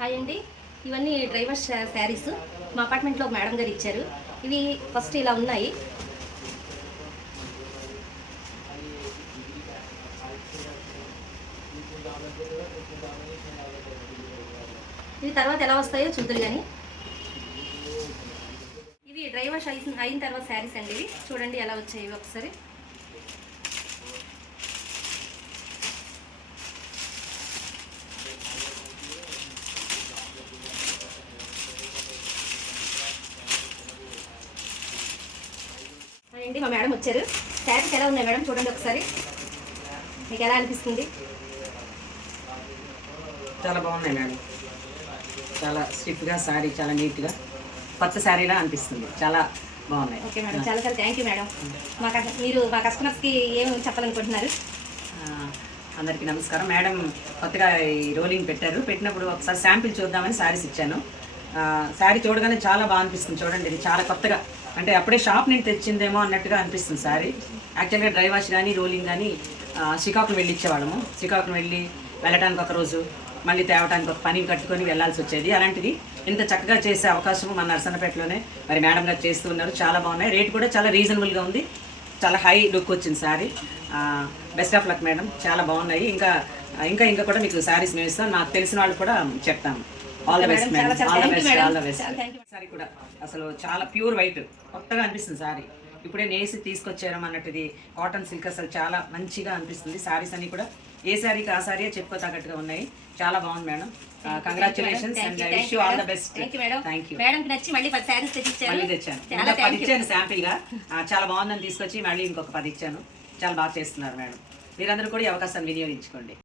Hi అండి, ఇవన్నీ drivers saris మా అపార్ట్మెంట్లో మేడం గారు ఇచ్చారు. ఇవి ఫస్ట్ ఇలా ఉన్నాయి. ఇవి తర్వాత ఎలా వస్తాయో చూద్దరు కానీ ఇవి డ్రైవర్స్ అయిన తర్వాత శారీస్ అండి. ఇవి చూడండి ఎలా వచ్చాయి ఒకసారి. అండి మా మేడం వచ్చారు. శారీస్ ఎలా ఉన్నాయి మేడం చూడండి ఒకసారి, మీకు ఎలా అనిపిస్తుంది? చాలా బాగున్నాయి మేడం. చాలా స్టిఫ్గా శారీ, చాలా నీట్గా కొత్త శారీలా అనిపిస్తుంది. చాలా బాగున్నాయి. ఓకే మేడం, చాలా చాలా థ్యాంక్ యూ మేడం. మీరు మా కస్టమర్స్కి ఏం చెప్పాలనుకుంటున్నారు? అందరికీ నమస్కారం. మేడం కొత్తగా ఈ రోలింగ్ పెట్టినప్పుడు ఒకసారి శాంపిల్ చూద్దామని శారీస్ ఇచ్చాను. శారీ చూడగానే చాలా బాగా అనిపిస్తుంది. చూడండి, ఇది చాలా కొత్తగా, అంటే అప్పుడే షాప్ నుండి తెచ్చిందేమో అన్నట్టుగా అనిపిస్తుంది శారీ. యాక్చువల్గా డ్రై వాష్ కానీ రోలింగ్ కానీ శ్రీకాకుళం వెళ్ళి ఇచ్చేవాళ్ళము. శ్రీకాకుళం వెళ్ళటానికి ఒక రోజు, మళ్ళీ తేవటానికి ఒక పని కట్టుకొని వెళ్ళాల్సి వచ్చేది. అలాంటిది ఇంత చక్కగా చేసే అవకాశం మన నర్సన్నపేటలోనే మరి మేడం గారు చేస్తూ ఉన్నారు. చాలా బాగున్నాయి. రేట్ కూడా చాలా రీజనబుల్గా ఉంది. చాలా హై లుక్ వచ్చింది sari. Best of luck madam, చాలా బాగున్నాయి. ఇంకా ఇంకా ఇంకా కూడా మీకు శారీస్ మేము ఇస్తాం. నాకు తెలిసిన వాళ్ళు కూడా చెప్తాను. All the best madam, all the best, all the best. Sari కూడా అసలు చాలా ప్యూర్ వైట్, కొత్తగా అనిపిస్తుంది శారీ. ఇప్పుడే నేసి తీసుకొచ్చారు అన్నట్టుది కాటన్ సిల్క్, అసలు చాలా మంచిగా అనిపిస్తుంది. శారీస్ అన్ని కూడా ఏ శారీకి ఆ శారీ చెప్పుకోతగ్గట్టుగా ఉన్నాయి. చాలా బాగుంది madam. Congratulations and I wish you all the best. Thank you. మేడంకి నచ్చి మళ్ళీ 10 శారీస్ మళ్ళీ తెచ్చాను. 10 ఇచ్చాను శాంపిల్గా. చాలా బాగుందని తీసుకొచ్చి మళ్ళీ ఇంకొక 10 ఇచ్చాను. చాలా బాగా చేస్తున్నారు మేడం. మీరందరూ కూడా ఈ అవకాశాన్ని వినియోగించుకోండి.